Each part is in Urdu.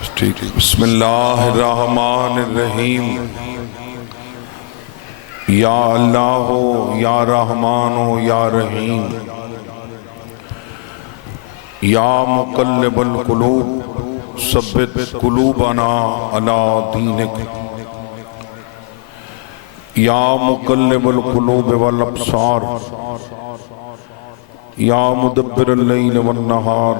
بسم اللہ الرحمن الرحیم یا اللہ ہو یا رحمان ہو یا رحیم یا مقلب القلوب ثبت قلوبنا علی دینک یا مقلب القلوب والابصار یا مدبر اللیل والنہار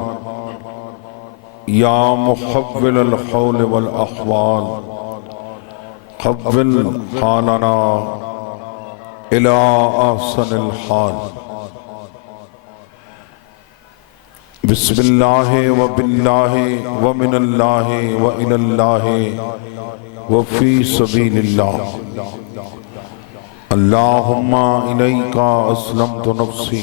یا محول الحول والاحوال حول حالنا الى احسن الحال بسم اللہ وباللہ ومن اللہ وإلی اللہ وفی سبیل اللہ اللہم الیکا اسلمت نفسی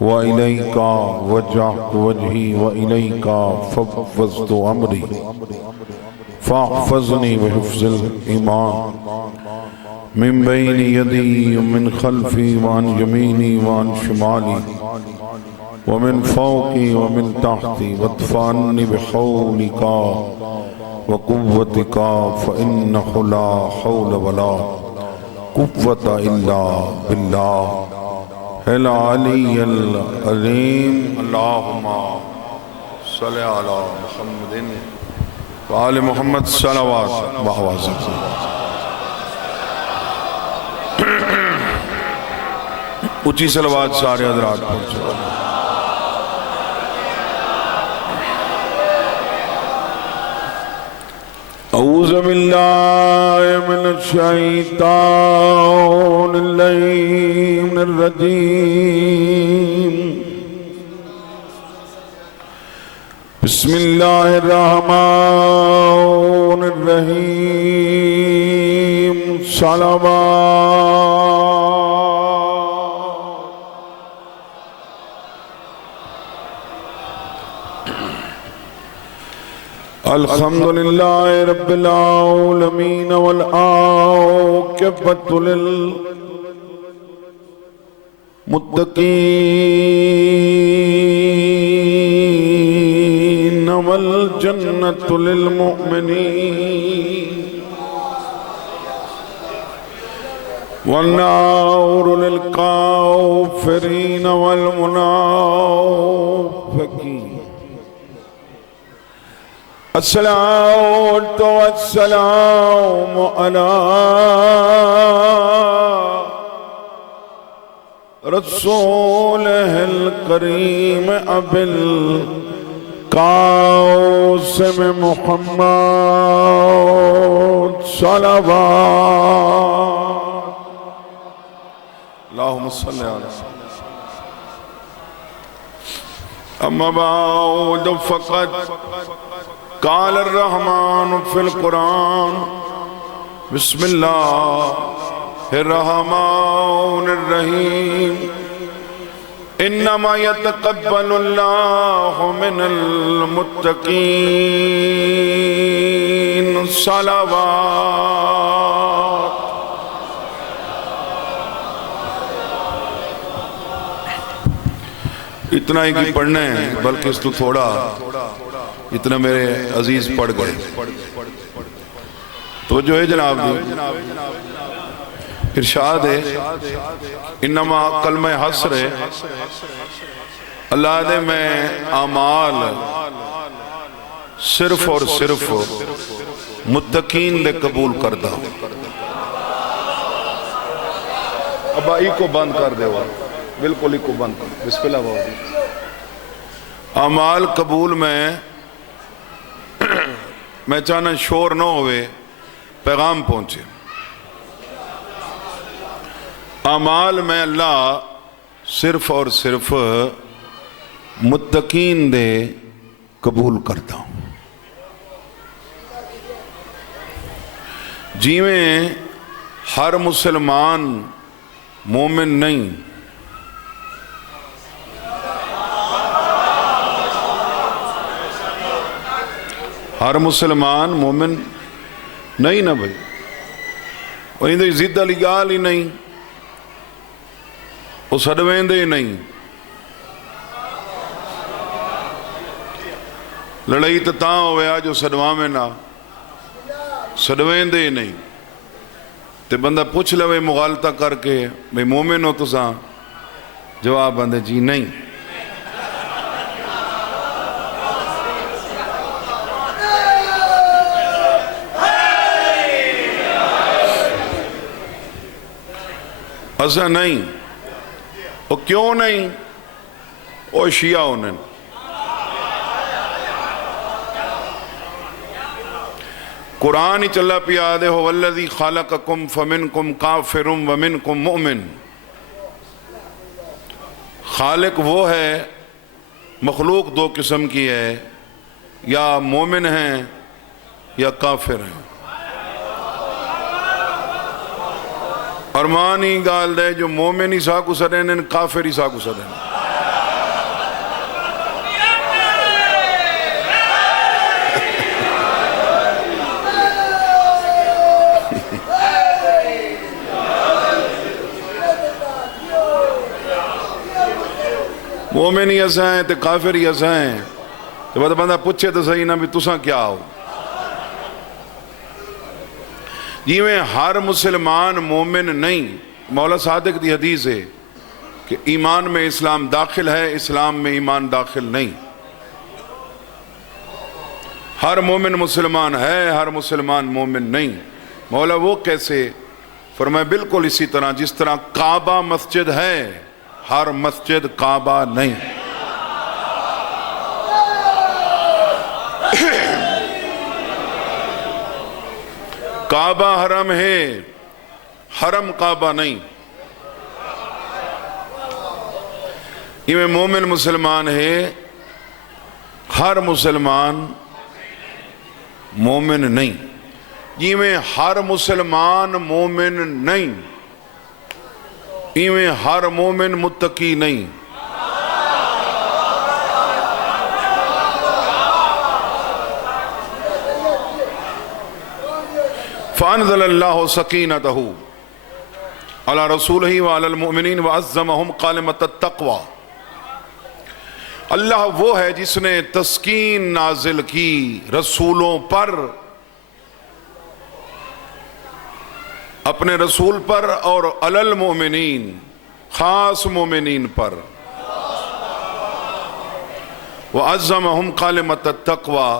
وإلیکا وجہت وجہی وإلیکا فوضت امری فاحفظنی بحفظ الایمان من بین یدی ومن خلفی وعن یمینی وعن شمالی ومن فوقی ومن تحتی وادفعنی بحولکا وقوتکا فإنہ لا حول ولا قوت الا باللہ العلی العظیم اللہم صلی علی محمد وآل محمد صلوات بآواز اونچی صلوات سارے حضرات پہنچے اعوذ باللہ من الشیطان اللعین الرجیم بسم اللہ الرحمن الرحیم صلوات الحمدللہ رب العالمین والعاقبۃ للمتقین والجنۃ للمؤمنین والنار للکافرین والمنافقین الصلاة والسلام على رسوله الكريم أبي القاسم محمد صلوات اللهم صل على أما بعد فقد قال الرحمن في القرآن بسم الله الرحمن الرحيم إنما يتقبل الله من المتقين صلوات اتنا ہی کی پڑھنے ہیں بلکہ اس تو تھوڑا اتنا میرے عزیز پڑھ گئے تو جو ہے جناب دی ارشاد ہے انما کلمہ حسر ہے اللہ دے میں اعمال صرف اور صرف متقین دے قبول کردہ اب آئی کو بند کر دے ہوا بالکل ہی کو بند کر بسم اللہ بابا اعمال قبول میں چاہنا شور نہ ہوئے پیغام پہنچے اعمال میں اللہ صرف اور صرف متقین دے قبول کرتا ہوں جی میں ہر مسلمان مومن نہیں ہر مسلمان مومن نہیں نا بھائی وہیں دے زد علی گال ہی نہیں وہ سڑویں دے نہیں لڑائی تو تاں ہویا جو سدواویں نہ سدویں دے نہیں تے بندہ پوچھ لوے مغالطہ کر کے بھئی مومن ہو تو ساں جواب بندے جی نہیں. ایسا نہیں. وہ کیوں نہیں؟ وہ شیعہ انہیں قرآن ہی چلا پیا دے ہو والذی خالقکم فمنکم کافر ومنکم مؤمن. خالق وہ ہے، مخلوق دو قسم کی ہے، یا مومن ہیں یا کافر ہیں. ارمانی گال دے جو مومن ہی ساکو سدین کافر ہی ساکو سدین. مومن ہی ایسا ہیں تے کافر ہی ایسا ہیں. تو بعد بندہ پوچھے تو صحیح نہ بھی تساں کیا ہو. جی میں ہر مسلمان مومن نہیں. مولا صادق دی حدیث ہے کہ ایمان میں اسلام داخل ہے، اسلام میں ایمان داخل نہیں. ہر مومن مسلمان ہے، ہر مسلمان مومن نہیں. مولا وہ کیسے؟ فرمایا بالکل اسی طرح جس طرح کعبہ مسجد ہے، ہر مسجد کعبہ نہیں. کعبہ حرم ہے، حرم کعبہ نہیں. یہ میں مومن مسلمان ہے، ہر مسلمان مومن نہیں. یہ میں ہر مسلمان مومن نہیں. یہ میں ہر مومن متقی نہیں. فانزل اللہ سکینتہ علی رسولہ وعلی المؤمنین وعظمہم کلمۃ التقوی. اللہ وہ ہے جس نے تسکین نازل کی رسولوں پر، اپنے رسول پر، اور علی المؤمنین خاص مومنین پر. وعظمہم کلمۃ التقوی،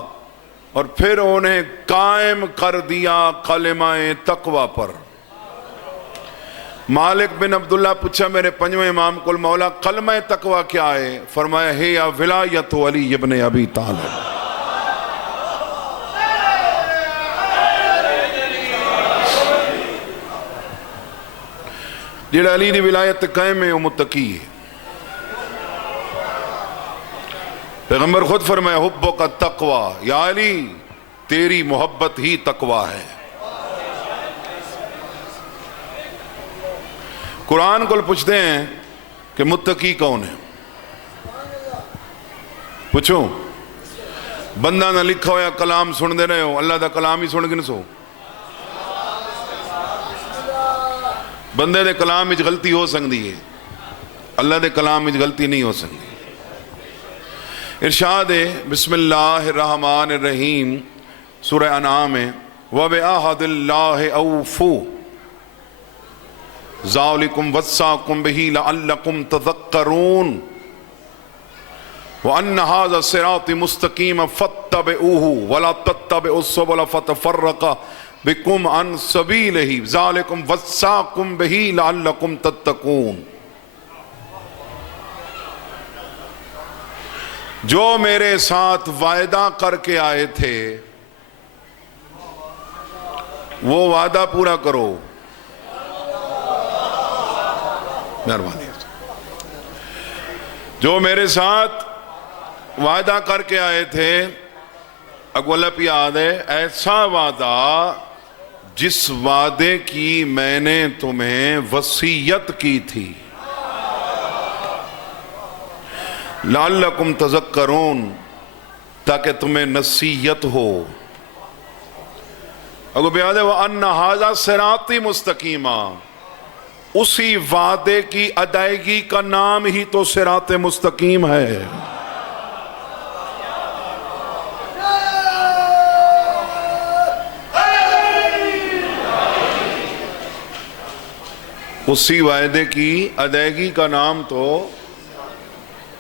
اور پھر انہیں قائم کر دیا کلمہ تقوی پر. مالک بن عبداللہ پوچھا میرے پنجویں امام کو مولا کلمہ تقوی کیا ہے؟ فرمایا ہے یا ولایت علی ابن ابی طالب. جڑا علی دی ولایت قائم ہے وہ متقی ہے. پیغمبر خود فرمایا حبک التقوی، یا علی تیری محبت ہی تقوی ہے. قرآن کو پوچھتے ہیں کہ متقی کون ہے؟ پوچھو. بندہ نہ لکھا ہوا کلام سن دے رہے ہو، اللہ دا کلام ہی سن گن سو. بندے دے کلام وچ غلطی ہو سکتی ہے، اللہ دے کلام وچ غلطی نہیں ہو سکتی. ارشاد ہے بسم اللہ الرحمن الرحیم سورہ انعام ہے وَبِعَهْدِ اللَّهِ أَوْفُوا ذَلِكُمْ وَصَّاكُمْ بِهِ لَعَلَّكُمْ تَذَكَّرُونَ وَأَنَّ هَذَا الصِّرَاطَ مُسْتَقِيمًا فَاتَّبِعُوهُ وَلَا تَتَّبِعُوا السُّبُلَ فَتَفَرَّقَ بِكُمْ عَنْ سَبِيلِهِ ذَلِكُمْ وَصَّاكُمْ بِهِ لَعَلَّكُمْ تَتَّقُونَ. جو میرے ساتھ وعدہ کر کے آئے تھے وہ وعدہ پورا کرو. مہربانی. جو میرے ساتھ وعدہ کر کے آئے تھے اگولا پہ یاد ہے ایسا وعدہ جس وعدے کی میں نے تمہیں وصیت کی تھی. لعلکم تذکرون تاکہ تمہیں نصیحت ہو. اگو بیاد ہے وَأَنَّ هَذَا صِرَاطِ مُسْتَقِيمًا، اسی وعدے کی ادائیگی کا نام ہی تو صراط مستقیم ہے. اسی وعدے کی ادائیگی کا نام تو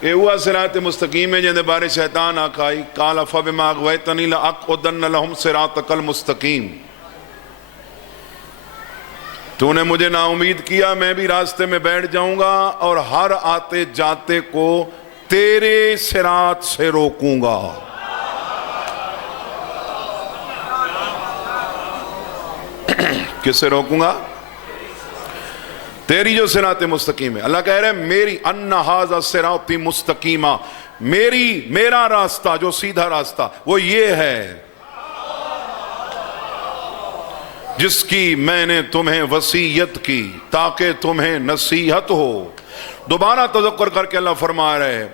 یہ ہوا صراط مستقیم ہے جن دے بارے شیطان آکھائی قال فبما اغویتنی لأقعدن لهم صراطک المستقیم، تو نے مجھے نا امید کیا میں بھی راستے میں بیٹھ جاؤں گا اور ہر آتے جاتے کو تیرے صراط سے روکوں گا۔ کس سے روکوں گا؟ تیری جو صراط مستقیم ہے۔ اللہ کہہ رہے ہیں میری ان ھذا صراطی مستقیمہ، میرا راستہ جو سیدھا راستہ وہ یہ ہے جس کی میں نے تمہیں وصیت کی تاکہ تمہیں نصیحت ہو۔ دوبارہ تذکر کر کے اللہ فرما رہے ہیں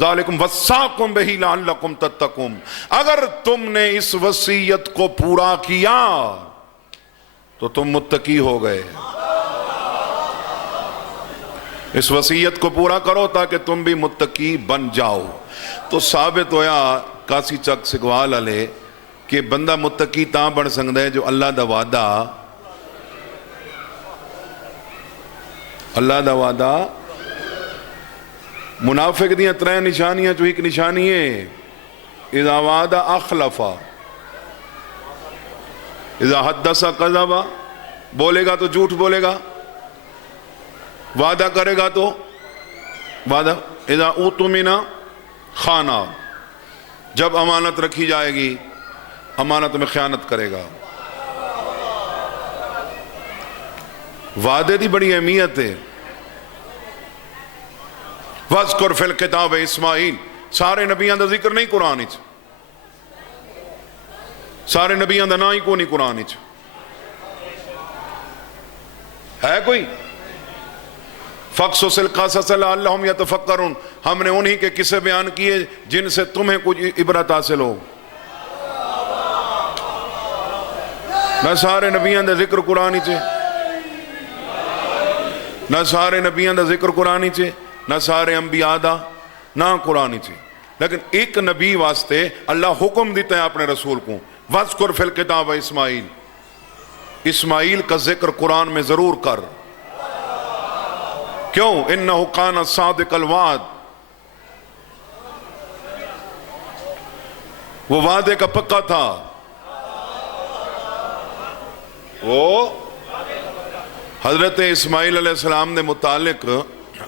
ذالکم وصاکم بہ لعلکم تتقون، اگر تم نے اس وصیت کو پورا کیا تو تم متقی ہو گئے۔ اس وصیت کو پورا کرو تاکہ تم بھی متقی بن جاؤ۔ تو ثابت ہویا کاسی چک سگوال علیہ کہ بندہ متقی تاں بن سکتا ہے جو اللہ دا وعدہ منافق دیاں ترے نشانیاں جو ایک نشانی ہے اذا وعدہ اخلفا، اذا حدث کذبا، بولے گا تو جھوٹ بولے گا، وعدہ کرے گا تو وعدہ، اذا اؤتمن خانا، جب امانت رکھی جائے گی امانت میں خیانت کرے گا۔ وعدے دی بڑی اہمیت ہے۔ وَاذْكُرْ فِي الْكِتَابِ اسماعیل، سارے نبیاں دا ذکر نہیں قرآن وچ، سارے نبیاں دا نا ہی کو نہیں قرآن وچ ہے کوئی؟ فَقْصُصِ الْقَصَصَ لَعَلَّهُمْ يَتَفَكَّرُونَ، ہم نے انہی کے قصے بیان کیے جن سے تمہیں کچھ عبرت حاصل ہو۔ نہ سارے نبیان دا ذکر قرآنی چھے، نہ سارے نبیان دا ذکر قرآنی چھے، نہ سارے انبیاء دا نہ قرآنی چھے، لیکن ایک نبی واسطے اللہ حکم دیتا ہے اپنے رسول کو وَاذْكُرْ فِي الْكِتَابِ اسماعیل، اسماعیل کا ذکر قرآن میں ضرور کر۔ کیوں؟ اِنَّهُ كَانَ صَادِقَ الْوَعْدِ، وہ وعدے کا پکا تھا۔ وہ حضرت اسماعیل علیہ السلام نے متعلق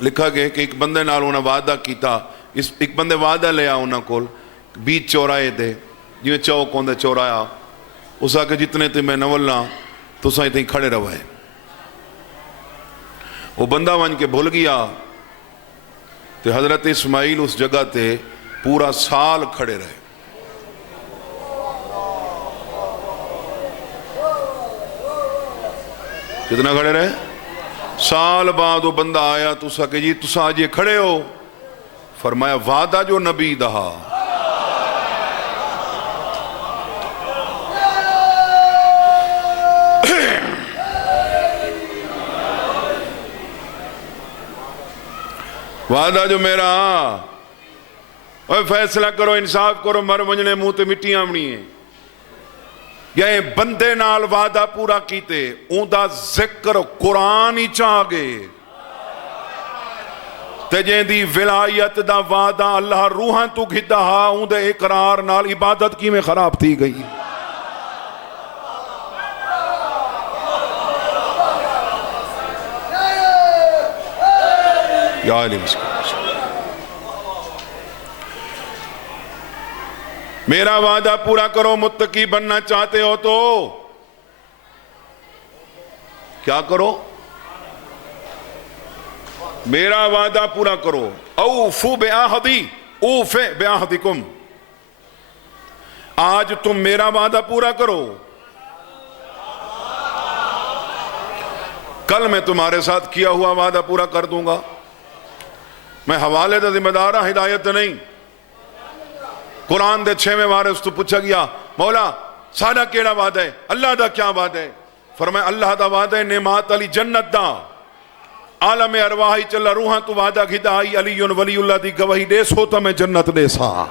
لکھا گیا کہ ایک بندے نال انہاں وعدہ کیتا، ایک بندے وعدہ لیا انہاں کول بیچ چورائے دے جویں چوک ہوندے چورایا، اس آکے جتنے تے میں نولنا تو سائیں تھی کھڑے روائے۔ وہ بندہ وان کے بھول گیا تو حضرت اسماعیل اس جگہ تے پورا سال کھڑے رہے۔ کتنا کھڑے رہے؟ سال بعد وہ بندہ آیا تو سا کہ جی تسا آج یہ کھڑے ہو؟ فرمایا وعدہ جو نبی دہا، وعدہ جو میرا، اوہ فیصلہ کرو انصاف کرو، مر منجنے منہ تے مٹیاں آمنی ہیں۔ یہ بندے نال وعدہ پورا کیتے اون دا ذکر قرآن ہی چاہ گے تے جیں دی ولایت دا وعدہ اللہ روحاں تو گھدا ہا اون دے اقرار نال عبادت کی میں خراب تھی گئی۔ یا علی مسکر میرا وعدہ پورا کرو، متقی بننا چاہتے ہو تو کیا کرو؟ میرا وعدہ پورا کرو۔ اوفو بعہدی اوف بعہدکم، آج تم میرا وعدہ پورا کرو، کل میں تمہارے ساتھ کیا ہوا وعدہ پورا کر دوں گا۔ میں حوالے دا ذمہ دار ہاں، ہدایت نہیں۔ قرآن دے 6ویں وارے اس تو پوچھا گیا مولا ساڑھا کیڑا وعدہ ہے؟ اللہ دا کیا وعدہ ہے؟ فرمایا اللہ دا وعدہ ہے نعمات علی جنت دا، عالم ارواحی چلا روحاں تو وعدہ گھدا آئی علی ولی اللہ دی گواہی دے سو تا میں جنت دے سا۔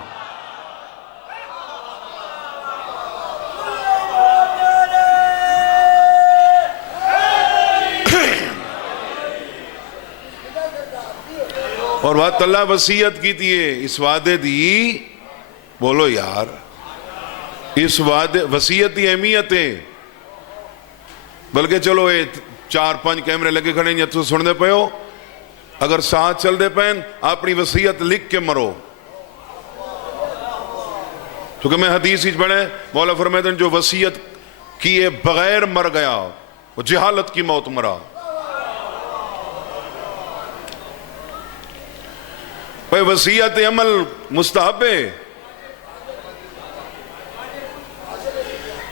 فرماتا اللہ وصیت کی تھی اس وعدے دی، بولو یار اس وعدے وصیت دی اہمیت ہے. بلکہ چلو 4-5 کیمرے لگے کھڑے ہیں تو سن دے پے ہو، اگر ساتھ چل دے پین اپنی وصیت لکھ کے مرو. کیونکہ میں حدیث ہی پڑھے مولا فرماتے ہیں جو وصیت کیے بغیر مر گیا وہ جہالت کی موت مرا. بھئی وصیت عمل مستحب ہے.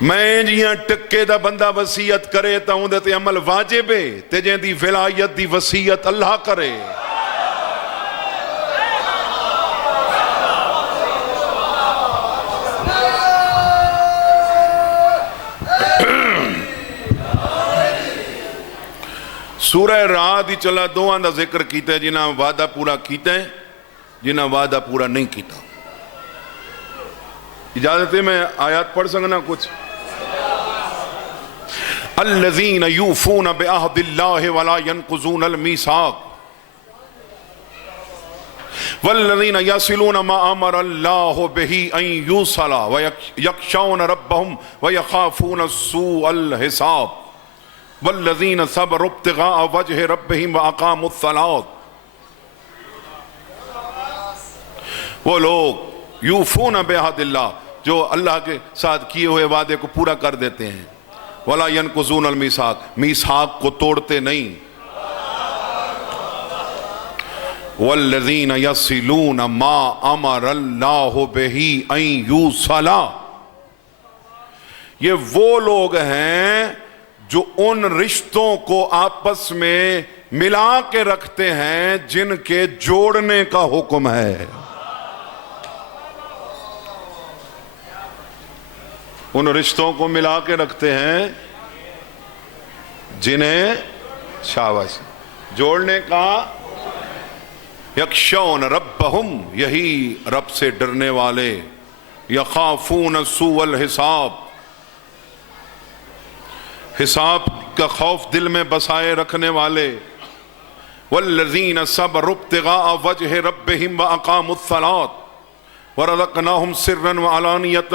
میں جیاں ٹکے دا بندہ وصیت کرے تا ہوں تے عمل واجب ہے تے جیں دی ولایت دی وصیت اللہ کرے. سورہ رعد چلا دوہاں دا ذکر کیتا ہے جنہاں وعدہ پورا کیتا ہے جنہاں وعدہ پورا نہیں کیتا. اجازت ہے میں آیات پڑھ سکنا کچھ. الذین یوفون بعہد اللہ ولا ینقضون المیثاق والذین یصلون ما امر اللہ بہ ان یوصل ویخشون ربہم ویخافون سوء الحساب والذین صبروا ابتغاء وجہ ربہم واقاموا الصلاۃ. وہ لوگ یوفون بعہد اللہ جو اللہ کے ساتھ کیے ہوئے وعدے کو پورا کر دیتے ہیں. وَلَا يَنْقُضُونَ الْمِيثَاقَ میثاق کو توڑتے نہیں. وَالَّذِينَ يَصِلُونَ مَا أَمَرَ اللَّهُ بِهِ أَن يُوصَلَ یہ وہ لوگ ہیں جو ان رشتوں کو آپس میں ملا کے رکھتے ہیں جن کے جوڑنے کا حکم ہے. ان رشتوں کو ملا کے رکھتے ہیں جنہیں شاباش جوڑنے کا. یخشون ربہم یہی رب سے ڈرنے والے. یخافون سوء الحساب حساب کا خوف دل میں بسائے رکھنے والے. والذین صبروا ابتغاء وجہ ربہم واقاموا الصلاۃ ورزقناہم سرا وعلانیۃ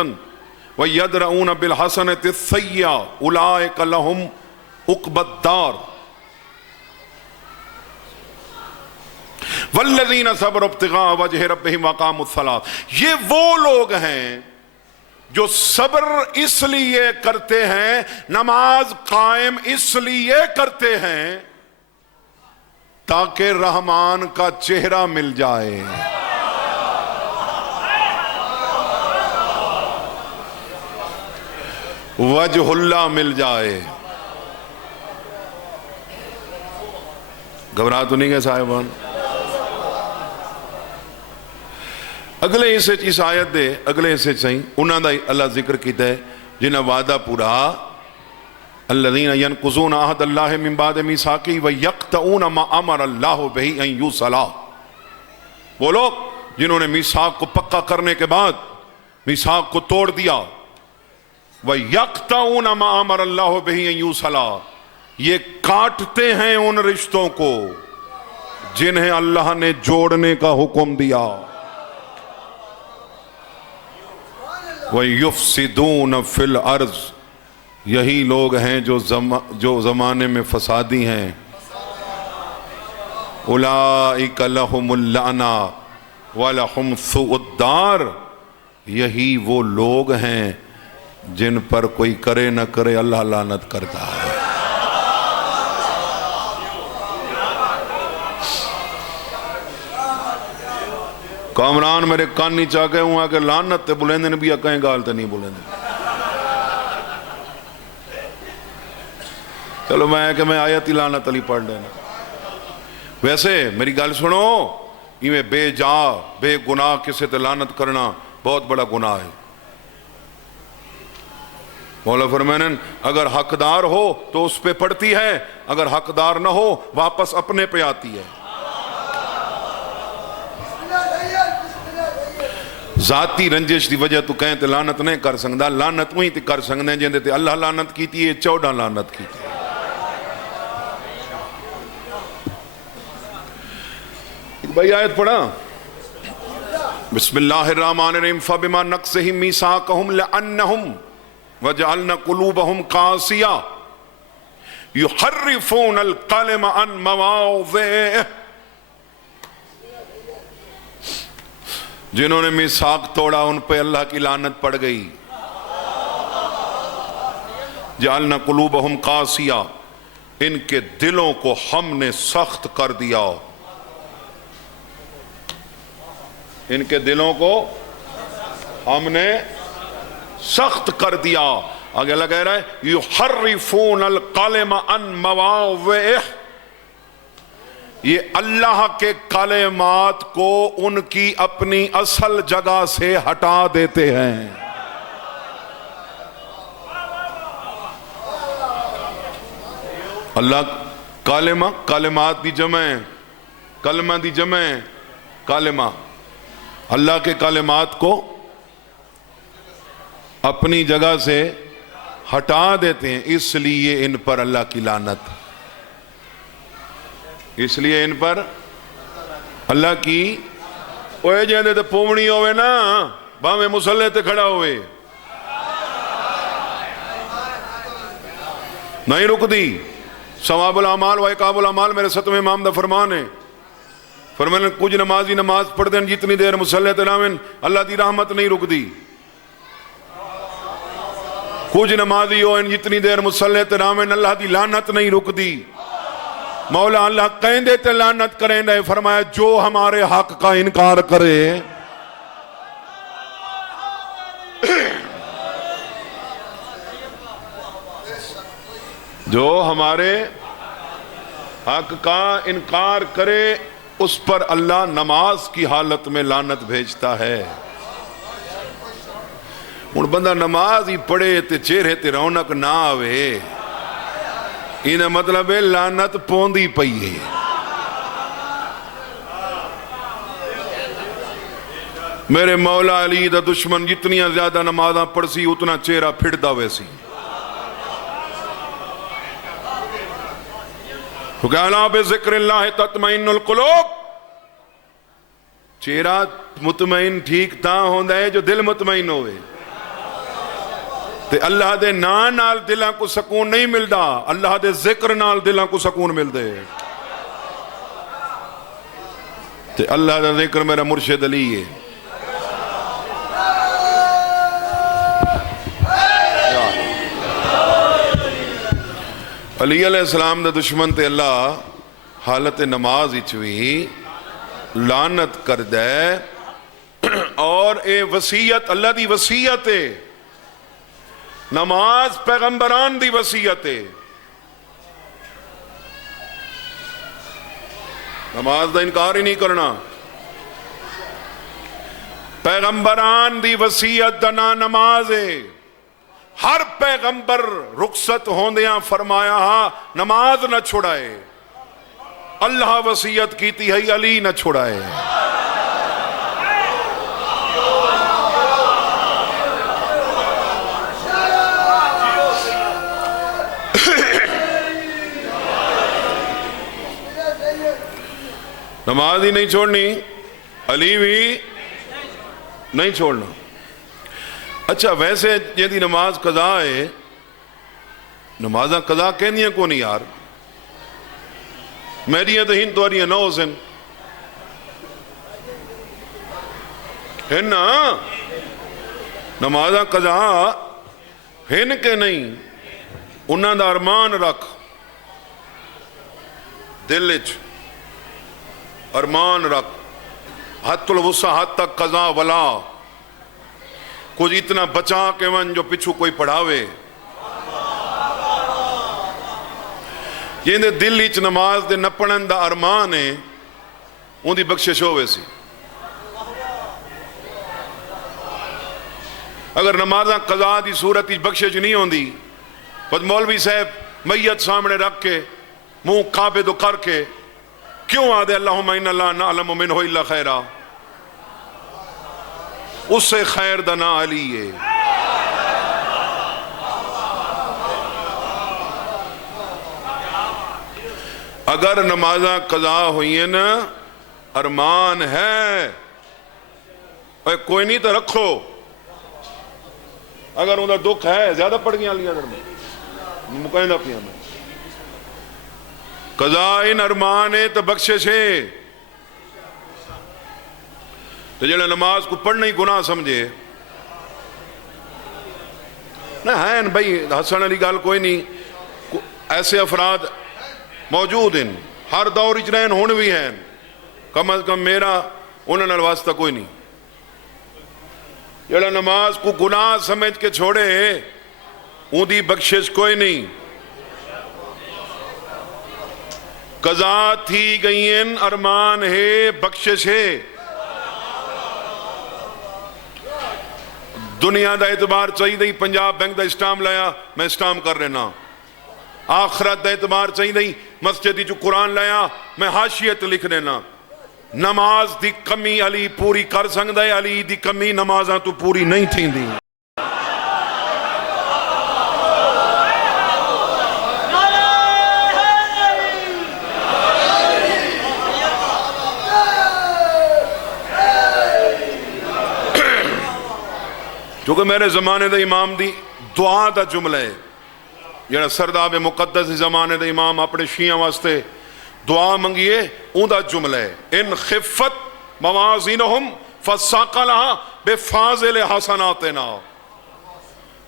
وَيَدْرَؤُونَ بِالْحَسَنَةِ السَّيِّئَةَ أُولَئِكَ لَهُمْ عُقْبَى الدَّارِ وَالَّذِينَ صَبَرُوا ابْتِغَاءَ وَجْهِ رَبِّهِمْ وَأَقَامُوا الصَّلَاةَ یہ وہ لوگ ہیں جو صبر اس لیے کرتے ہیں، نماز قائم اس لیے کرتے ہیں تاکہ رحمان کا چہرہ مل جائے. وجہ اللہ مل جائے. گھبرا تو نہیں گئے صاحبان؟ اگلے حصے اس آیت دے اگلے حصے صحیح انہاں دا اللہ ذکر کیتا ہے جنہاں وعدہ پورا. الذین ینقضون عہد اللہ من بعد میثاقہ ویقطعون ما امر اللہ بہ ان یوصل وہ لوگ جنہوں نے میثاق کو پکا کرنے کے بعد میثاق کو توڑ دیا. وَيَقْتَعُونَ مَا أَمَرَ اللَّهُ بِهِ أَن يُوصَلَ یہ کاٹتے ہیں ان رشتوں کو جنہیں اللہ نے جوڑنے کا حکم دیا. وَيُفْسِدُونَ فِي الْأَرْضِ یہی لوگ ہیں جو زمانے میں فسادی ہیں. أُولَئِكَ لَهُمُ اللَّعْنَةُ وَلَهُمْ سُوءُ الدَّارِ یہی وہ لوگ ہیں جن پر کوئی کرے نہ کرے اللہ لعنت کرتا ہے. کامران میرے کان نہیں چاہ گئے ہوں کہ لعنت تے بلندے نبی کہیں گال تے نہیں بلندے. چلو میں آیت ہی لعنت علی پڑھ لینا. ویسے میری گال سنو یہ بے جا بے گناہ کسے تے لعنت کرنا بہت بڑا گناہ ہے. مولا فرمانے اگر حقدار ہو تو اس پہ پڑتی ہے، اگر حقدار نہ ہو واپس اپنے پہ آتی ہے. ذاتی رنجش دی وجہ تو کہیں تے لعنت نہیں کر سکتا. لعنت وہیں تے کر سکتے جن تے اللہ لعنت کیتی ہے 14 لعنت کیتی ہے. بھائی آیت پڑھا بسم اللہ الرحمن الرحیم فبما نقضہم میثاقہم لعنہم وجعلنا قلوبہم قاسیہ یحرفون الکلم عن مواضعہ. جنہوں نے میثاق توڑا ان پہ اللہ کی لعنت پڑ گئی. جعلنا قلوبہم قاسیہ، ان کے دلوں کو ہم نے سخت کر دیا. ان کے دلوں کو ہم نے سخت کر دیا. آگے اللہ کہہ رہا ہے یحرفون الکلم عن مواضعہ، یہ اللہ کے کلمات کو ان کی اپنی اصل جگہ سے ہٹا دیتے ہیں. اللہ کلمہ، کلمات دی جمع، کلمہ دی جمع، کلمہ. اللہ کے کلمات کو اپنی جگہ سے ہٹا دیتے ہیں، اس لیے ان پر اللہ کی لعنت. اس لیے ان پر اللہ کی اوے جہاں تے پومنی ہوئے نا باہمیں مسلح تے کھڑا ہوئے نہیں رک دی. ثواب الاعمال و عقاب الاعمال میرے 7ویں امام دا فرمان ہے. فرمانے کچھ نمازی نماز پڑھ دیں جتنی دیر مسلح تے لاویں اللہ دی رحمت نہیں رک دی. کچھ نمازی ہوئیں جتنی دیر مسلح تے لاویں اللہ دی لعنت نہیں رک دی. مولا اللہ کہندے تے لعنت کریں دے. فرمایا جو ہمارے حق کا انکار کرے جو ہمارے حق کا انکار کرے اس پر اللہ نماز کی حالت میں لعنت بھیجتا ہے. ان بندہ نماز ہی پڑھے تے چہرے تے رونق نہ آوے، انہیں مطلب ہے لعنت پوندی پئی ہے. میرے مولا علی دا دشمن جتنی زیادہ نمازاں پڑھسی اتنا چہرہ پھڑدا ویسی. الا بذکر اللہ تطمئن القلوب، چہرہ مطمئن ٹھیک تاں ہوندا ہے جو دل مطمئن ہوئے. تے اللہ دے نام نال دلاں کو سکون نہیں ملدا، اللہ دے ذکر نال دلاں کو سکون مل دے. تے اللہ دا ذکر میرا مرشد علی ہے. علی علیہ السلام دا دشمن تے اللہ حالت نماز اچوی لعنت کر دے. اور اے وصیت اللہ دی وصیت ہے، نماز پیغمبران دی وصیت ہے. نماز دا انکار ہی نہیں کرنا. پیغمبران دی وصیت دا نا نماز ہے. ہر پیغمبر رخصت ہوندیاں فرمایا ہاں نماز نہ چھڑائے. اللہ وصیت کیتی ہے علی نہ چھڑائے. نماز ہی نہیں چھوڑنی، علی بھی نہیں چھوڑنا. اچھا ویسے جیدی نماز قضا ہے، نمازاں قضا کہنیاں کو نہیں یار، میریاں تو ہن توریاں نہ ہو سن ہن نا. نمازاں قضا ہن کے نہیں، انہاں دا ارمان رکھ دل وچ، ارمان رکھ. حد الوسع حد تک قضا ولا کچھ اتنا بچا کے ون جو پچھو کوئی پڑھاوے. یہ دل اچ نماز دے نپڑن دا ارمان ہے ان دی بخشش ہوئے سی. اگر نمازاں قضا دی صورت اچ بخشش نہیں ہوندی پس مولوی صاحب میت سامنے رکھ کے منہ قابض کر کے کیوں آدھے اللہم ان اللہ نعلم منہ الا خیرہ؟ اس سے خیر دنا علی ہے. اگر نمازاں قضا ہوئی ہیں نا ارمان ہے، اے کوئی نہیں تو رکھو، اگر انہوں دکھ ہے زیادہ پڑ گیا لیا در میں مکہندہ پیا میں قضا ان ارمان ہے تو بخشش ہے۔ تو جڑا نماز کو پڑھنا ہی گناہ سمجھے نہ ہے بھائی، حسن علی گال کوئی نہیں، ایسے افراد موجود ہیں ہر دور اجرین ہونے بھی ہیں، کم از کم میرا انہوں نے واسطہ کوئی نہیں۔ جڑا نماز کو گناہ سمجھ کے چھوڑے ان دی بخشش کوئی نہیں۔ قضا تھی گئین ارمان ہے بخشش ہے۔ دنیا دا اعتبار چاہیے دی، پنجاب بینک دا اسٹام لایا میں اسٹام کر لینا، آخرت دا اعتبار چاہیے دی، مسجد جو قرآن لایا میں حاشیت لکھ لینا۔ نماز دی کمی علی پوری کر سکتا ہے، علی دی کمی نمازاں تو پوری نہیں تھی دی۔ چونکہ میرے زمانے دا امام دی دعا دا جملہ ہے، جڑا سرداب مقدس زمانے دا امام اپنے شیعہ واسطے دعا منگیے اون دا جملہ ہے، ان خفت موازینہم فساقلہا بفاضل حسناتنا۔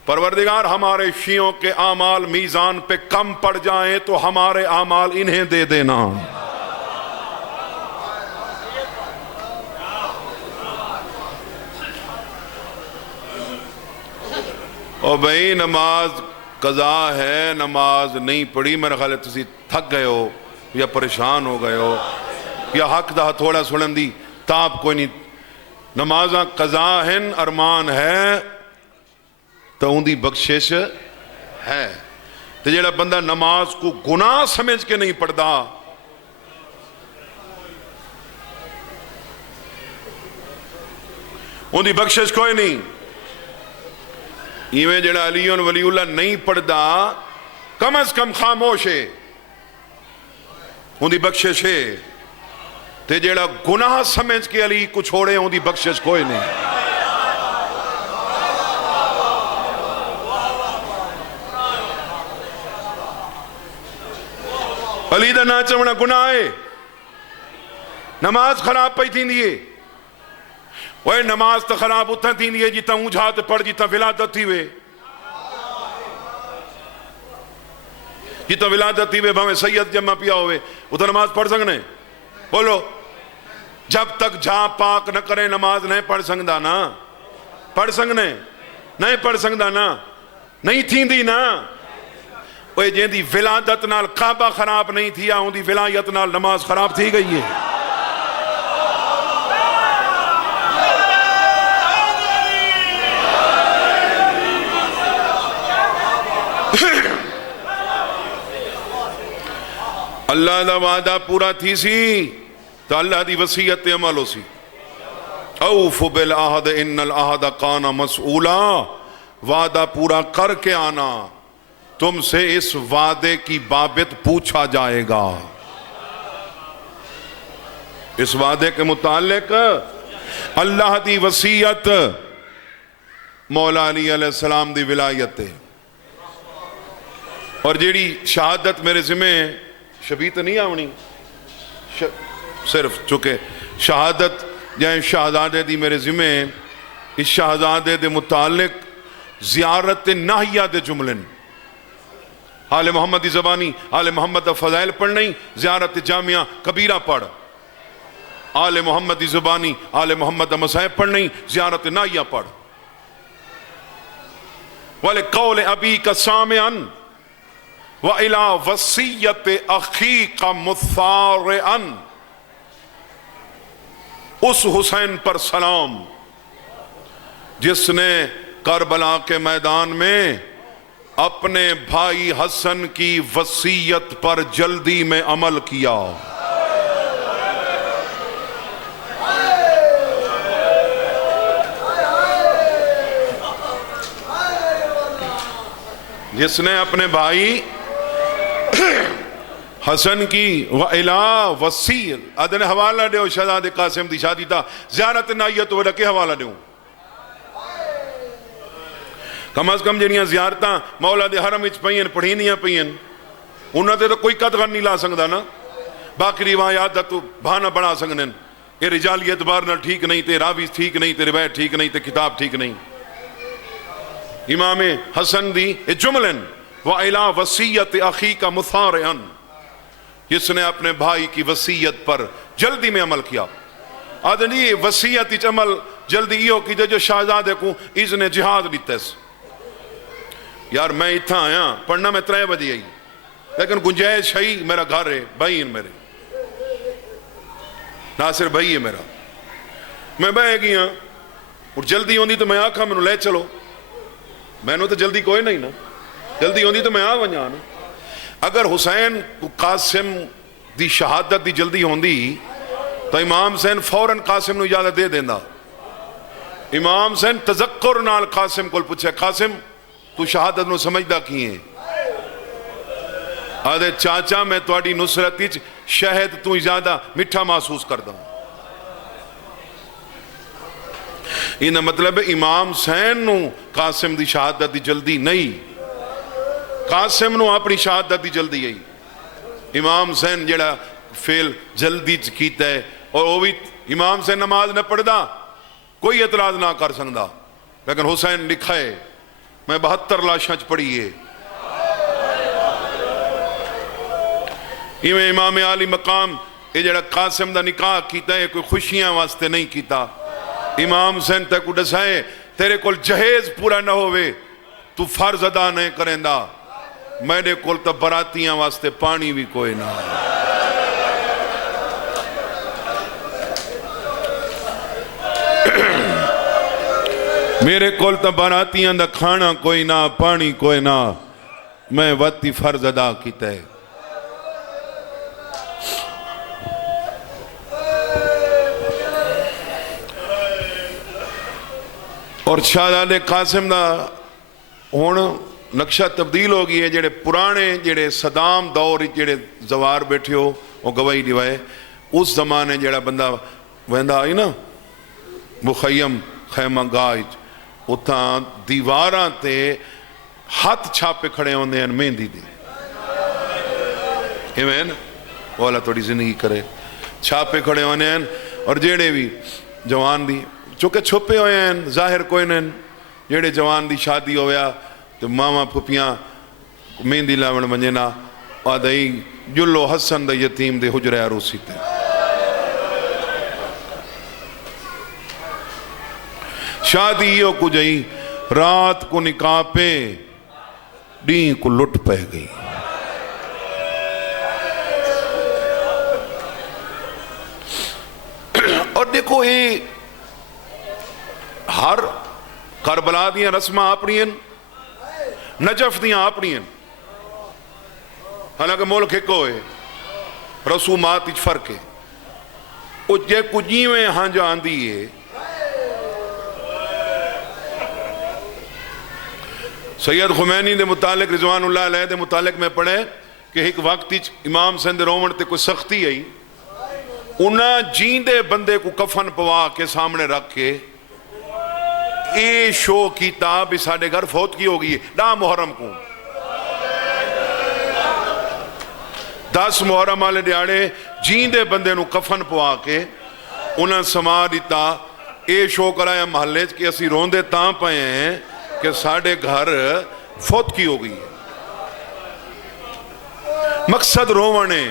پروردگار ہمارے شیعوں کے اعمال میزان پہ کم پڑ جائیں تو ہمارے اعمال انہیں دے دینا۔ اور بھئی نماز قضا ہے، نماز نہیں پڑھی، میرا خیال ہے تسی تھک گئے ہو یا پریشان ہو گئے ہو یا حق دا تھوڑا سنن دی تاب کوئی نہیں۔ نمازاں قضا ہیں، ارمان ہے تو ان دی بخشش ہے۔ تو جڑا بندہ نماز کو گناہ سمجھ کے نہیں پڑھدا ان دی بخشش کوئی نہیں۔ ایویں جڑا علی ولی اللہ نہیں پڑھدا کم از کم خاموش ہے، ان دی بخشش ہے۔ تے جڑا گناہ سمجھ کے علی کو چھوڑے ان دی بخشش کوئی نہیں۔ علی دا نا چونا گناہ ہے، نماز خراب پئی تھی دیئے، وہ نماز تا خراب اتنا تھی دیئے جیتا اونجھا تے پڑھ جیتا ولادت تھی وے، جیتا ولادت تھی وے بھامے سید جمع پیا ہوئے اتنا نماز پڑھ سکنے؟ بولو، جب تک جہاں پاک نہ کرے نماز نہیں پڑھ سکتا نا، پڑھ سکنے نہیں پڑھ سکتا نا، نہیں تھی دی نا۔ وہ جن دی ولادت نال کعبہ خراب نہیں تھیا، ان دی ولایت نال نماز خراب تھی گئی ہے۔ اللہ دا وعدہ پورا تھی سی تو اللہ دی وصیت عمل ہو سی، اوفوا بالعہد ان العہد کان مسئولا، وعدہ پورا کر کے آنا، تم سے اس وعدے کی بابت پوچھا جائے گا۔ اس وعدے کے متعلق اللہ دی وصیت، مولا علی علیہ السلام دی ولایت ہے۔ اور جیڑی شہادت میرے ذمہ شبیت نہیں آونی، صرف چونکہ شہادت جائیں شہزادے دی میرے ذمہ، اس شہزادے دے متعلق زیارت ناہیہ دے جملن، آل محمد دی زبانی آل محمد دا فضائل پڑھ نہیں، زیارت جامعہ کبیرہ پڑھ، آل محمد دی زبانی آل محمد دا مسائب پڑھ نہیں، زیارت ناہیہ پڑھ۔ وَلِقَوْلِ أَبِيكَ سَامِعًا وَإِلَى وَصِيَّةِ أَخِيكَ مُثَارِعًا، اس حسین پر سلام جس نے کربلا کے میدان میں اپنے بھائی حسن کی وصیت پر جلدی میں عمل کیا۔ جس نے اپنے بھائی حسن کی وَإِلَىٰ وَسِيل آدھے نے حوالہ دیو شہزادے قاسم دی شادی تا زیارت نائیت وڈا کے حوالہ دیو کم از کم جنیاں زیارتاں مولا دے حرم اچ پئین پڑھینیاں پئین انہاں تے تو کوئی قدغن نہیں لا سکدا نا باقی روایات دا تو بہانہ بنا سکنے یہ رجالی اعتبار نہ ٹھیک نہیں تے راوی ٹھیک نہیں تے روایت ٹھیک نہیں تے کتاب ٹھیک نہیں امام حسن دی جملن وَإِلَىٰ وَسِيَّةِ أَخِيكَ مُثَارِعًا جس نے اپنے بھائی کی وصیت پر جلدی میں عمل کیا آدھنی وصیت عمل جلدی یہ کی جو شہزادے کو اذن جہاد دیتے یار میں اتھا آیا پڑھنا میں 3 بجے آئی لیکن گنجائش ہے میرا گھر ہے بھائی میرے ناصر بھائی ہے میرا میں بہ گیا اور جلدی ہوندی تو میں آکھا میں لے چلو میں نے تو جلدی کوئی نہیں نا جلدی ہوندی تو میں آ ونجا نا اگر حسین قاسم دی شہادت دی جلدی ہوندی تو امام حسین فوراً قاسم نو اجازت دے دینا امام حسین تذکر نال قاسم کو پوچھے قاسم تو شہادت نو سمجھدا کی ہیں آدھے چاچا میں تواڈی نصرت وچ شہد تو زیادہ میٹھا محسوس کردا ہوں یہ مطلب ہے امام حسین نو قاسم دی شہادت دی جلدی نہیں قاسم نو اپنی شہادت دی جلدی آئی امام حسین جڑا فیل جلدی کیتا ہے اور وہ بھی امام حسین نماز نہ پڑھدا کوئی اعتراض نہ کر سکدا لیکن حسین لکھا ہے میں 72 لاشاں پڑھی ہے امام عالی مقام یہ جڑا قاسم دا نکاح کیتا ہے کوئی خوشیاں واسطے نہیں کیتا امام حسین تے کو دسائے تیرے کول جہیز پورا نہ ہوئے تو فرض ادا نہیں کریں دا میرے کول تا براتیاں واسطے پانی بھی کوئی نہ میرے کول تا براتیاں دا کھانا کوئی نہ پانی کوئی نہ میں وقتی فرض ادا کیتا ہے اور شہزادے قاسم دا ہون نقشہ تبدیل ہو گئی ہے جڑے پرانے جڑے صدام دور جڑے زوار بیٹھے ہو وہ گواہی دیوائے اس زمانے جڑا بندہ ویندا آئی نا مخیم خیمہ گاج اتھاں دیواراں تے ہاتھ چھاپے کھڑے ہوندے ہیں مہندی دی ایمین وہ اللہ توڑی زندگی کرے چھاپے کھڑے ہوندے ہیں اور جڑے بھی جوان دی چونکہ چھپے ہوئے ہیں ظاہر کوئی نہیں جڑے جوان دی شادی ہویا تو ماما پھپیاں مہندی لاون منجنا آدھائی جلو حسن دا یتیم دے حجرہ عروسی تے شادی یہ کو جائی رات کو نکاح پہ دین کو لٹ پہ گئی اور دیکھو یہ ہر کربلا دیاں رسمہ اپنی ہیں نجف دیاں اپنی ہیں حالانکہ ملک ایک ہوئے رسومات اچھ فرق ہے او جے کجیویں ہاں جان دیئے سید خمینی دے متعلق رضوان اللہ علیہ دے متعلق میں پڑھے کہ ایک وقت امام سند رومن تے کوئی سختی آئی انہاں جیندے بندے کو کفن پوا کے سامنے رکھ کے اے شو کیتا بھی ساڑھے گھر فوت کی ہوگی نا محرم کو 10 محرم والے دیاڑے جیندے بندے نو کفن پوا کے انہاں سما دیتا اے شو کرایا محلے کہ اسی روندے تاں پائے ہیں کہ ساڑھے گھر فوت کی ہوگی مقصد رونے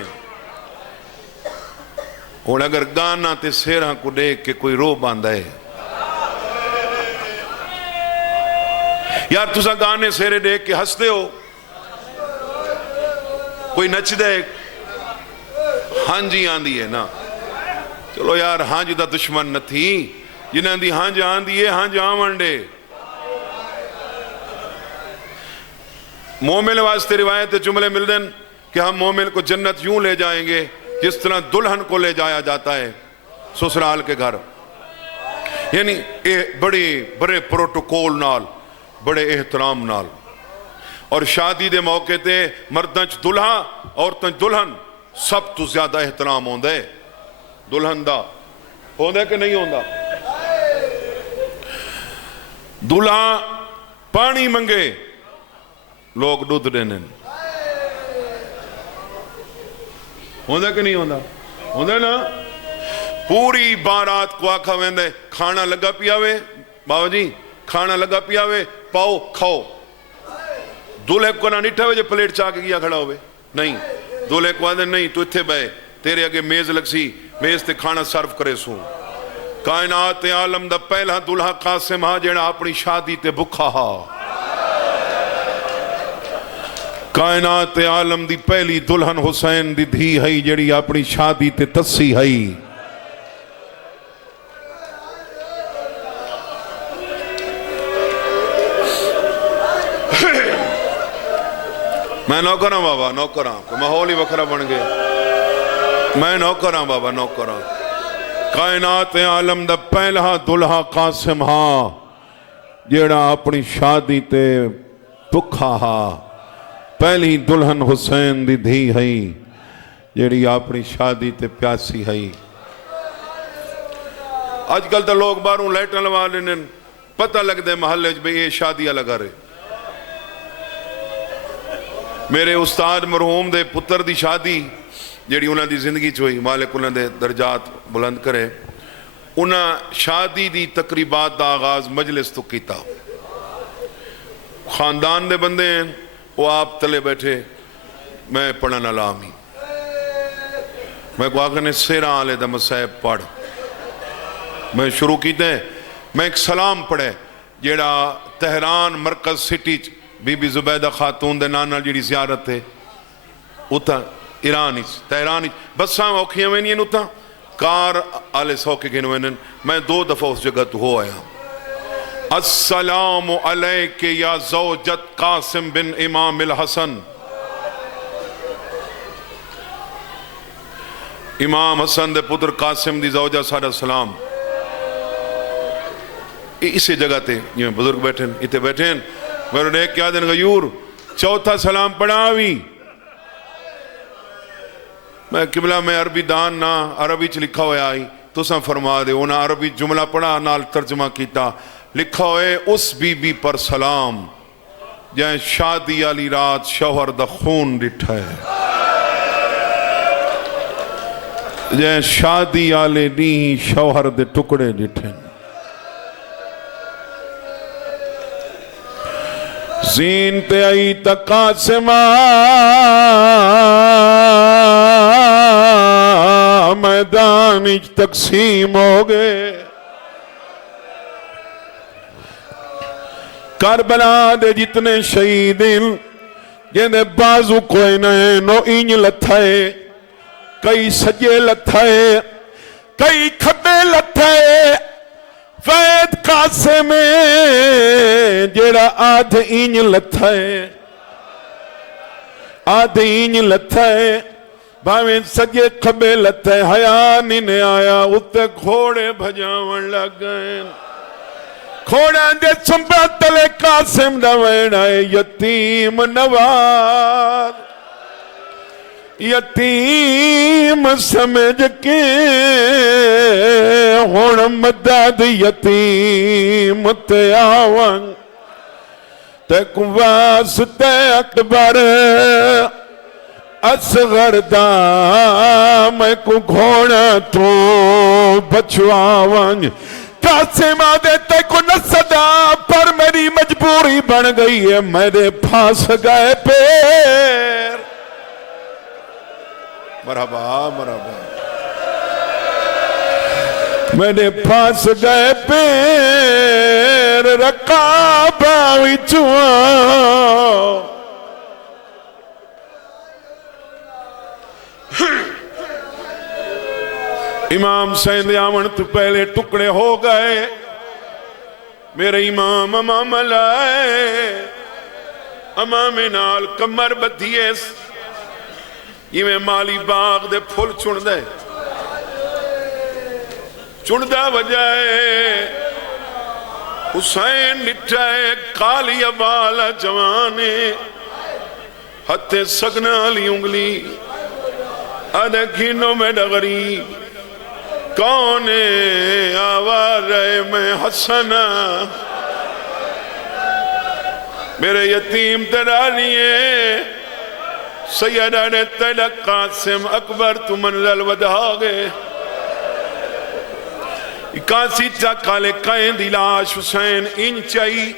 اور اگر گانا تے سیرہاں کو دیکھ کے کوئی رو باندھا ہے یار تُسا گانے سیرے دیکھ کے ہستے ہو کوئی نچ دے ہاں جی آندھی ہے نا چلو یار ہاں جی دا دشمن نہ تھی جنہیں دی ہاں جی آندھی ہے ہاں جی آمانڈے مومن واسطے روایت جملے مل دیں کہ ہم مومن کو جنت یوں لے جائیں گے جس طرح دلہن کو لے جایا جاتا ہے سسرال کے گھر یعنی بڑے پروٹوکول نال بڑے احترام نال اور شادی دے موقع تے مردنچ دلہا عورتنچ دلہن سب تو زیادہ احترام ہوندا ہے دلہن دا، ہوندا ہے کہ نہیں ہوندا؟ دلہا پانی منگے لوگ دودھ دینے، ہوندا کہ نہیں ہوندا؟ ہوندا نا؟ پوری بارات کو آکھا ویندے کھانا لگا پیاوے، بابا جی کھانا لگا پیاوے، پاؤ کھاؤ، دولے کو نہ نٹھا ہوئے جو پلیٹ چاہ کے کیا کھڑا ہوئے، نہیں، دولے کو آدھے نہیں تو اتھے بے تیرے اگے میز لگ سی، میز تے کھانا سرف کرے سوں۔ کائنات عالم دا پہلا دلہا قاسم ہا جیڑا اپنی شادی تے بکھا ہا، کائنات عالم دی پہلی دلہن حسین دی دھی ہئی جیڑی اپنی شادی تے تسی ہئی۔ میں نوکراں بابا نوکراں، ماحول ہی وکھرا بن گیا، میں نوکراں بابا نوکراں۔ کائنات عالم دا پہلا دلہا قاسم ہا جیڑا اپنی شادی تے بکھا ہا، پہلی دلہن حسین دی دھی ہئی جیڑی اپنی شادی تے پیاسی ہئی۔ آج کل تو لوگ باروں لیٹن لوا لینے پتہ لگ دے محلے بھئی یہ شادیاں لگا رہے۔ میرے استاد مرحوم دے پتر دی شادی جیڑی انہاں دی زندگی چوئی، مالک انہاں دے درجات بلند کرے، انہاں شادی دی تقریبات دا آغاز مجلس تو کیتا، خاندان دے بندے ہیں وہ آپ تلے بیٹھے، میں پڑھنا لامی، میں کو آگے نے سیرہ آلے دا مسائب پڑھ، میں شروع کیتے ہیں، میں ایک سلام پڑھے جیڑا تہران مرکز سٹی بی بی زبیدہ خاتون دے نانا جیڑی زیارت ہے اتھا ایرانیچ تہرانیچ بساں اوکھیاں وینین اتھا کار آلے سوکے گھن وینن، میں 2 دفعہ اس جگہ تو ہو آیا۔ السلام علیک یا زوجت قاسم بن امام الحسن، امام حسن دے پتر قاسم دی زوجہ سارا سلام۔ اسی جگہ تے یہ بزرگ بیٹھیں اتے بیٹھیں، میں نے کیا دن غیور چوتھا سلام پڑھاوی، میں قبلہ میں عربی دان نہ عربی چ لکھا ہویا آئی تو ساں فرما دے، انہاں عربی جملہ پڑھا نال ترجمہ کیتا، لکھا ہوئے اس بی بی پر سلام جائیں شادی علی رات شوہر دا خون ڈٹھا ہے، جائیں شادی علی نہیں شوہر دے ٹکڑے ڈٹھے، زین تے آئی تقاسمہ میدان اچ تقسیم ہو گئے، کربلا دے جتنے شہیدین جنہیں بازو کوئی نئے نو اینج لتھائے، کئی سجے لتھائے کئی کھبے لتھائے، فید قاسم جیڑا آدھ اینج لتھائے آدھ اینج لتھائے، بھاویں سجے کھبے لتھائے، حیاء نہیں آیا اتے گھوڑے بھجاون لگ گئے، کھوڑا دے سنبا تلے قاسم دا وینائے یتیم نواز، یتیم سمجھ کے ہون مدد یتیم تے آون، تے کو واسطے اکبر اصغر دا میں کو گھوڑا تو بچواون، قاسم آدھے تے کو نصدا پر میری مجبوری بن گئی ہے، میرے پھانس گئے پیر، مرحبا مرحبا، میرے پھانس گئے پیر رقابہ وچوں، امام سیند آمن تو پہلے ٹکڑے ہو گئے، میرے امام امام لائے، امام نال کمر بدھیس، یہ میں مالی باغ دے پھول چن دے، چن دا وجائے، حسین نٹھائے کالی ابالا جوانے، ہتھے سگنا لی انگلی، ادکھینوں میں غریب کون آوار میں حسن میرے یتیم تیرا لیے سیدہ نے تلک قاسم اکبر تو منزل ودھاگے کاسی چاکالے کہیں دی لاش حسین ان چاہی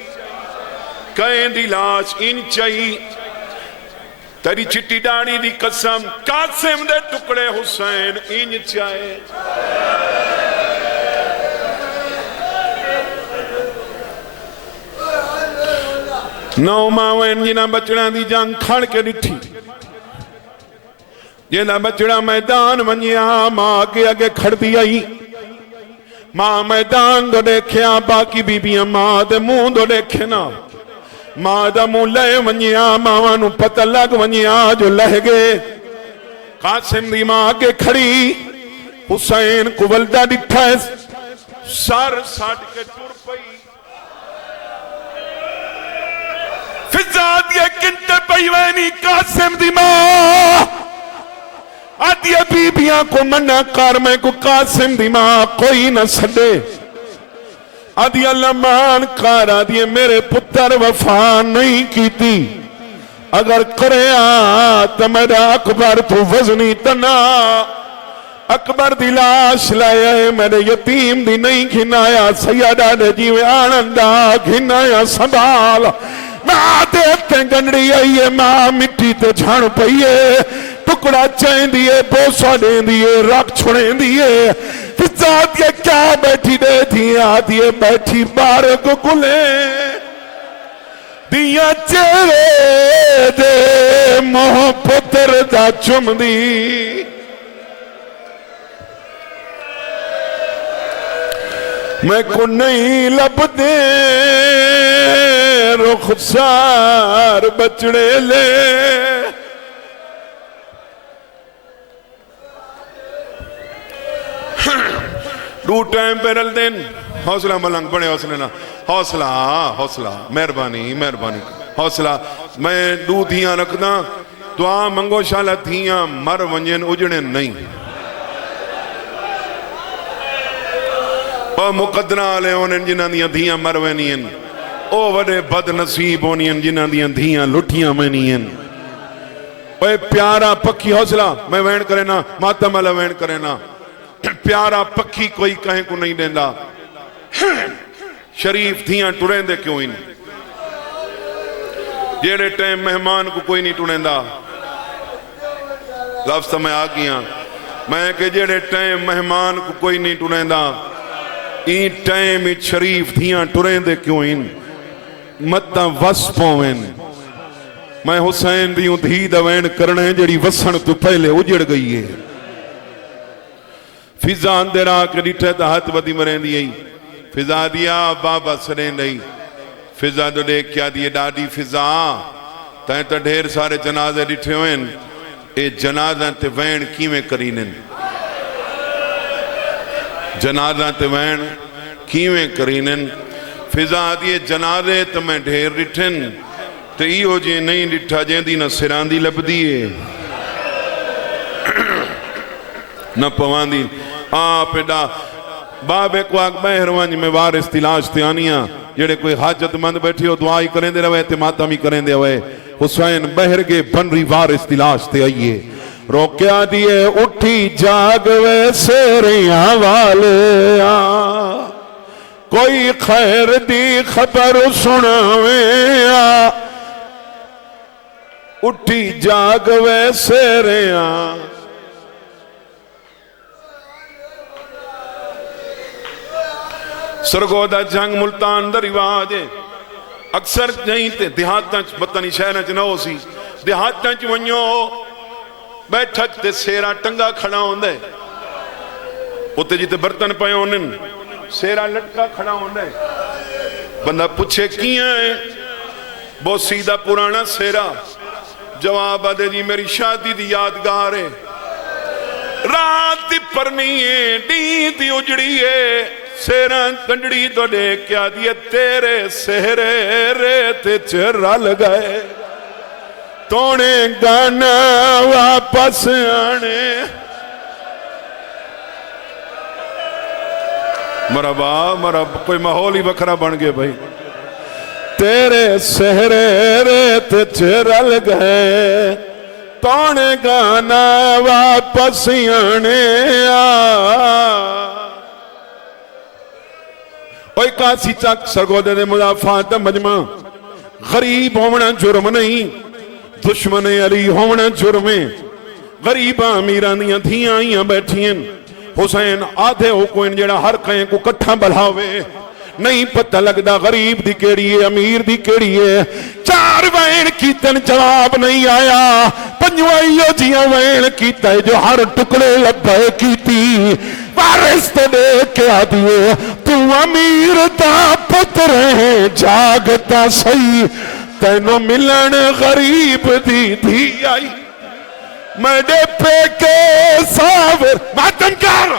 کہیں دی لاش ان چاہی تیری چٹی ڈاڑی دی قسم قاسم دے ٹکڑے حسین ان چاہے نو ماوین جنہ بچڑا دی جان کھڑ کے ڈٹھی جنہ بچڑا میدان ونیا ماں آگے کھڑ دی آئی ماں میدان دو دیکھیا باقی بی بیاں ماں دے مون دو دیکھنا ماں دا مون لے ونیا ماں پتہ لگ ونیا جو لہ گئے قاسم دی ماں آگے کھڑی حسین کو ولدہ ڈٹھا ہے سار ساٹھ کے ٹور پئی فضاد یہ کنٹے پیوینی قاسم دی ماں آدھیا بی بیاں کو منع کار میں کو قاسم دی ماں کوئی نہ سڑے آدھیا لمان کار آدھیا میرے پتر وفا نہیں کی تھی اگر کرے تو میرا اکبر تو وزنی تنا اکبر دی لاش لائے میرے یتیم دی نہیں گھنایا سیدہ دے جیوے آنندہ گھنایا سنبھال ماں دیکھتے گنڈی آئیے ماں مٹی تے جھان پئیے ٹکڑا چین دیئے بوسا دین دیئے رکھ چھوڑیں دیئے فضاد یہ کیا بیٹھی دے دیا دیئے بیٹھی بارک گلیں دیا چہرے دے موہ پتر دا چم دی میں کو نہیں لب دے رخسار بچڑے لے دو ٹائم پہ رل دین حوصلہ ملنگ بڑے حوصلہ نا حوصلہ مہربانی حوصلہ میں دو دھیاں رکھنا دعا منگو شالہ دھیاں مر ونجن اجڑے نہیں اور مقدرہ آلے ہونے جنہاں دیاں دھیاں مر ونین او وڈے بد نصیب ہونین جنہاں دیاں دھیاں لٹھیاں ونین اوہ پیارا پکی حوصلہ میں وین کرے نا ماتم اللہ وین کرے نا پیارا پکی کوئی کہیں کو نہیں دیندہ شریف دھیاں ٹوریں دے کیوں ان جیڑے ٹائم مہمان کو کوئی نہیں ٹوریں دا لفظ میں آگیاں میں کہ جیڑے ٹائم مہمان کو کوئی نہیں ٹوریں دا این ٹائم شریف دھیاں ٹوریں دے کیوں ان متہ وس پوین میں حسین دیوں دھی دوین کرنے جڑی وسن تو پہلے اجڑ گئی ہے فضان دے راہ کے ڈٹھے تا ہاتھ بدی مرین دی فضا دیا بابا سرین دی فضا دو دیکھ کیا دیئے ڈاڈی فضا تائیں تا ڈھیر سارے جنازے ڈٹھے ہوئیں اے جنازہ تے وین کیویں کرینن جنازہ تے وین کیویں کرینن فضا دیئے جنازے تو میں ڈھیر ڈٹھن تے ایو جے نہیں ڈٹھا جیں دی نہ سران دی لب دیئے نہ پوان دی پیدا باب ایک واق بہروان میں وارث تلاش تیانیاں جڑے کوئی حاجت مند بیٹھی ہو دعائی کریں دے روے اعتمادہ بھی کریں دے ہوئے حسین بہر کے بنری وارث تلاش تے آئیے روکیا دیئے اٹھی جاگ ویسے ریاں والے کوئی خیر دی خبر سناویں اٹھی جاگ ویسے ریاں سرگودہ جنگ ملتان در رواج ہے اکثر نہیں تے دیہاتاں بطنی شہریں چ نہ ہو سی دیہاتاں چ ونجو بیٹھک تے سیرا ٹنگا کھڑا ہوندے اتے جیتے برتن پے ہونن سیرا لٹکا کھڑا ہوندے بندہ پوچھے کیاں ہے بہت سیدھا پرانا سیرا جواب دے جی میری شادی دی یادگار ہے رات دی پرنی ہے دین دی اجڑی ہے سیران کنڈڑی تو دیکھ کیا دیئے تیرے سہرے ریت چرہ لگائے تونے گانا واپس آنے مرحبا کوئی ماحول ہی بکھرا بن گئے بھائی تیرے سہرے ریت چرل گئے تونے گانا واپس آنے اوہ کاسی چاک سرگودے دے مضافات مجمع غریب ہونا جرم نہیں دشمن علی ہونا جرمیں غریب امیران دیاں تھیاں آئیاں بیٹھیں حسین آدھے ہو کوئی جڑا ہر کہیں کو کٹھا بلاوے نہیں پتہ لگدا غریب دی کیڑی ہے امیر دی کیڑی ہے چار وین کیتن جواب نہیں آیا پنجوائیو جیاں وین کیتا ہے جو ہر ٹکڑے لبے کیتی وارث تو دیکھ کے آدھیے تو امیر تا پتر ہے جاگتا سی تینو ملن غریب دی آئی میڈے پہ کے ساور ماتم کر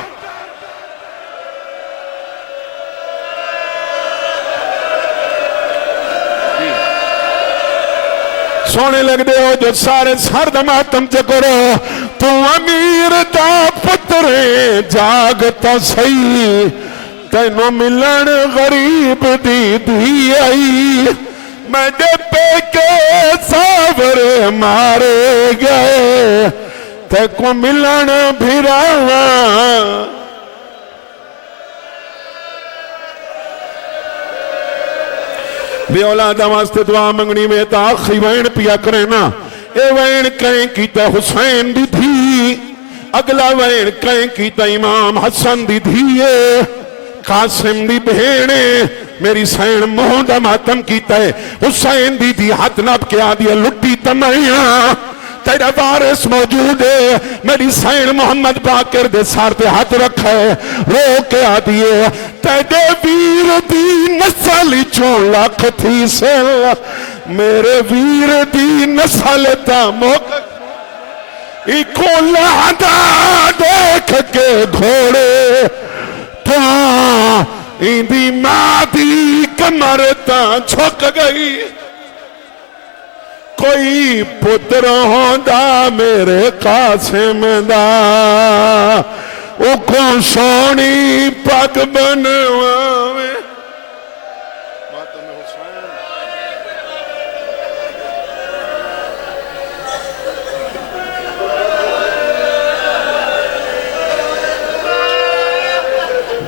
سونے لگ دے ہو جو سارے سر دماتم چکرو تو امیر دا پترے جاگتا سی تینو ملن غریب دی آئی میڈے پہ کے ساور مارے گئے تے کو ملن بھیرانا بے اولاد واسطے دعا منگنی میں تا آخری وین پیا کرنا اے وین کہیں کیتا حسین دی تھی اگلا وین کہیں کیتا امام حسن دی تھی قاسم دی بہینے میری سین مہندہ ماتم کیتا ہے حسین دی تھی ہاتھ نب کے آدیا لٹی تنائیاں تیرا وارث موجود ہے میری سین محمد باقر دے سارتے ہاتھ رکھا ہے رو کے آدیے تیرے ویر دی نسل چون لاکھ تھی سل میرے ویر دی نسل تا موقع ایکو لہدا دیکھ کے گھوڑے تا ایندی مادی کمر تا چھک گئی کوئی پتر ہوندا میرے قاسم دا او کو سونی پگ بنواوے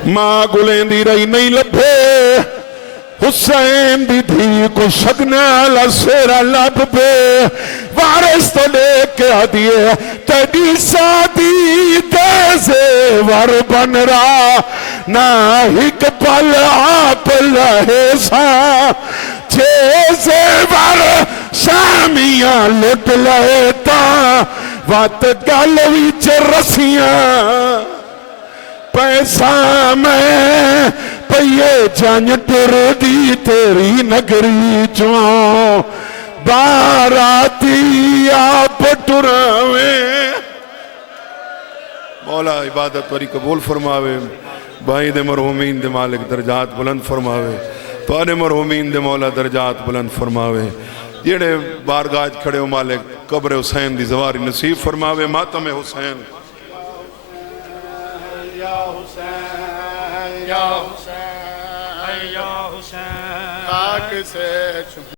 ماں گلیں دی رہی نہیں لبھے حسین دی تھی کو شگنا لسیرہ لب پہ وارث تو لے کے آدھیے تیڈی سادی تیزے ور بن رہا نہ ہک پل آپ لہے سا چیزے ور شامیاں لٹ لیتا وات گالوی چرسیاں پیسہ میں پئیے جانج ٹر دی تیری نگری چون باراتی آپ ٹراوے مولا عبادت وری قبول فرماوے بھائی دے مرحومین دے مالک درجات بلند فرماوے تو آنے مرحومین دے مولا درجات بلند فرماوے جیڑے بارگاہ کھڑے ہو مالک قبر حسین دی زواری نصیب فرماوے ماتم حسین یا حسین یا حسین یا حسین خاک سے